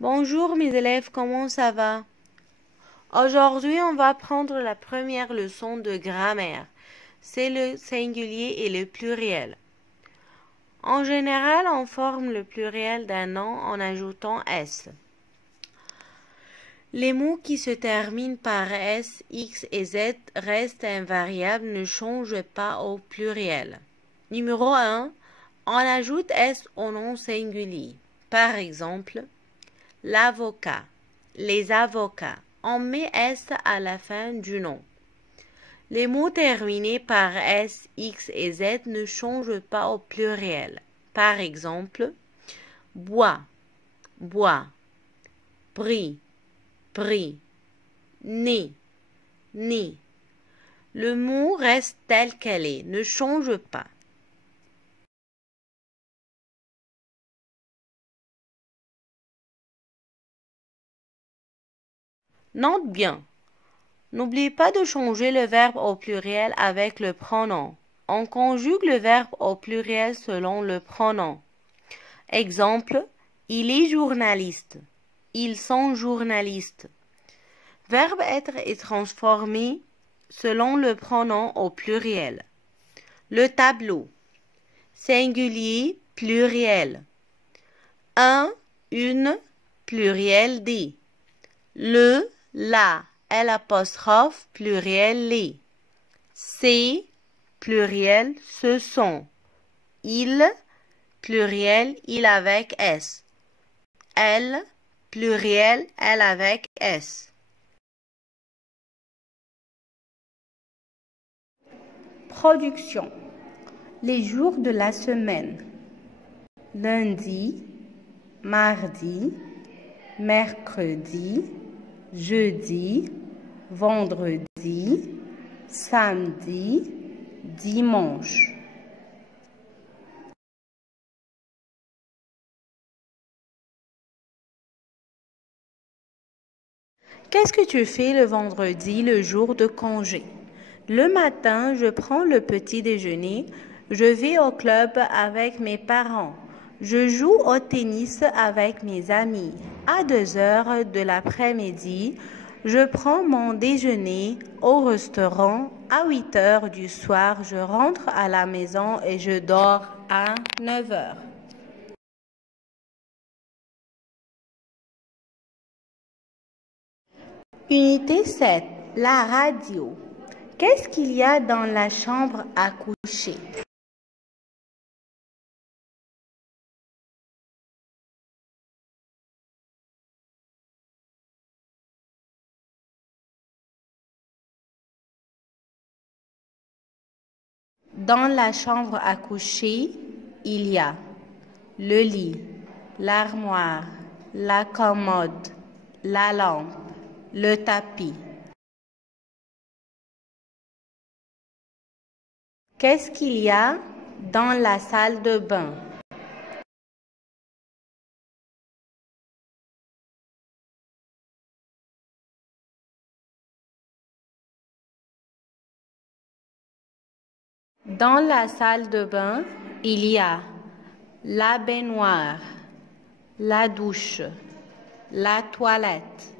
Bonjour mes élèves, comment ça va? Aujourd'hui, on va prendre la première leçon de grammaire. C'est le singulier et le pluriel. En général, on forme le pluriel d'un nom en ajoutant S. Les mots qui se terminent par S, X et Z restent invariables, ne changent pas au pluriel. Numéro 1. On ajoute S au nom singulier. Par exemple, l'avocat, les avocats. On met S à la fin du nom. Les mots terminés par S, X et Z ne changent pas au pluriel. Par exemple, bois, bois, pris, pris, né, né. Le mot reste tel qu'elle est, ne change pas. Note bien. N'oubliez pas de changer le verbe au pluriel avec le pronom. On conjugue le verbe au pluriel selon le pronom. Exemple, il est journaliste. Ils sont journalistes. Verbe être est transformé selon le pronom au pluriel. Le tableau. Singulier, pluriel. Un, une, pluriel des. Le, la, l'apostrophe, pluriel les. C'est, pluriel, ce sont. Il, pluriel, il avec S. Elle, pluriel, elle avec S. Production. Les jours de la semaine. Lundi, mardi, mercredi, jeudi, vendredi, samedi, dimanche. Qu'est-ce que tu fais le vendredi, le jour de congé? Le matin, je prends le petit déjeuner, je vais au club avec mes parents, je joue au tennis avec mes amis. À 2 heures de l'après-midi, je prends mon déjeuner au restaurant. À 8 heures du soir, je rentre à la maison et je dors à 9 heures. Unité 7. La radio. Qu'est-ce qu'il y a dans la chambre à coucher? Dans la chambre à coucher, il y a le lit, l'armoire, la commode, la lampe, le tapis. Qu'est-ce qu'il y a dans la salle de bain? Dans la salle de bain, il y a la baignoire, la douche, la toilette.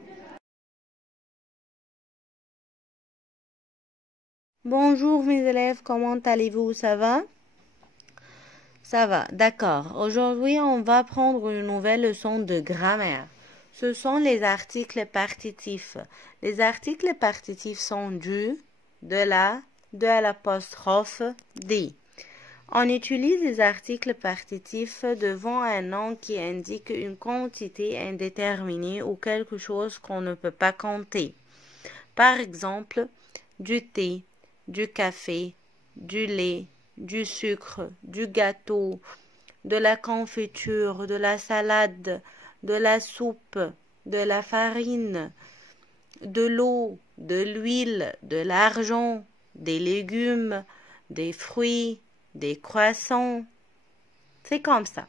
Bonjour mes élèves, comment allez-vous? Ça va? Ça va, d'accord. Aujourd'hui, on va prendre une nouvelle leçon de grammaire. Ce sont les articles partitifs. Les articles partitifs sont du, de la, de l'apostrophe, des. On utilise les articles partitifs devant un nom qui indique une quantité indéterminée ou quelque chose qu'on ne peut pas compter. Par exemple, du thé, du café, du lait, du sucre, du gâteau, de la confiture, de la salade, de la soupe, de la farine, de l'eau, de l'huile, de l'argent, des légumes, des fruits, des croissants. C'est comme ça.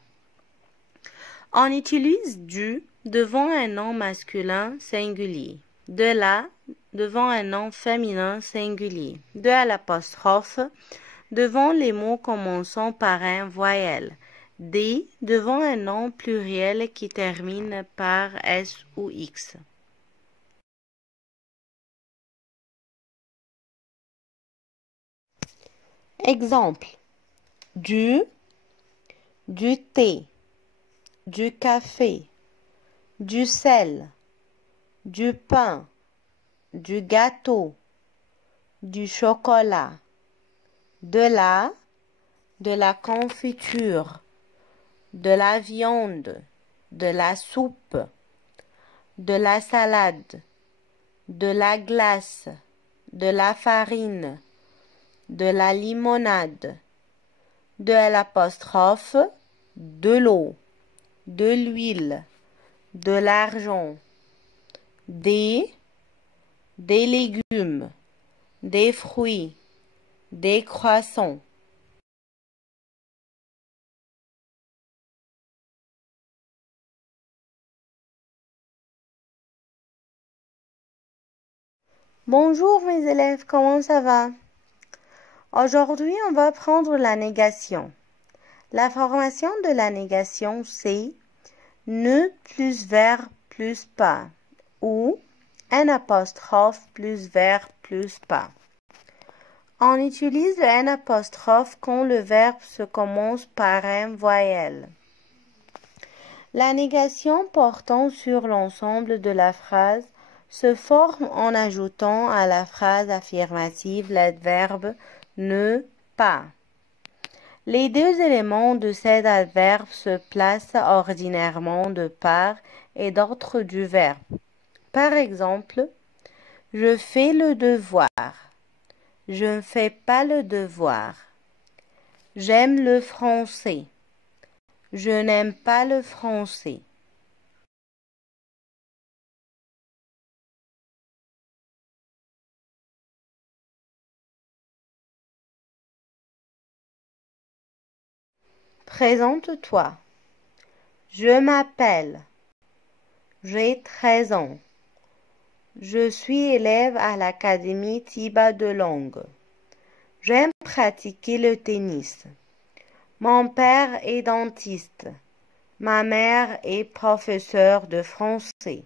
On utilise du devant un nom masculin singulier, de la devant un nom féminin singulier, de l'apostrophe devant les mots commençant par un voyelle, D devant un nom pluriel qui termine par S ou X. Exemple. Du thé, du café, du sel, du pain, du gâteau, du chocolat, de la confiture, de la viande, de la soupe, de la salade, de la glace, de la farine, de la limonade, de l'apostrophe, de l'eau, de l'huile, de l'argent, des légumes, des fruits, des croissants. Bonjour mes élèves, comment ça va? Aujourd'hui, on va prendre la négation. La formation de la négation, c'est ne plus verbe plus pas ou un apostrophe plus verbe plus pas. On utilise le n apostrophe quand le verbe se commence par un voyelle. La négation portant sur l'ensemble de la phrase se forme en ajoutant à la phrase affirmative l'adverbe ne pas. Les deux éléments de cet adverbe se placent ordinairement de part et d'autre du verbe. Par exemple, je fais le devoir. Je ne fais pas le devoir. J'aime le français. Je n'aime pas le français. Présente-toi. Je m'appelle. J'ai 13 ans. Je suis élève à l'Académie Tiba de langue. J'aime pratiquer le tennis. Mon père est dentiste. Ma mère est professeure de français.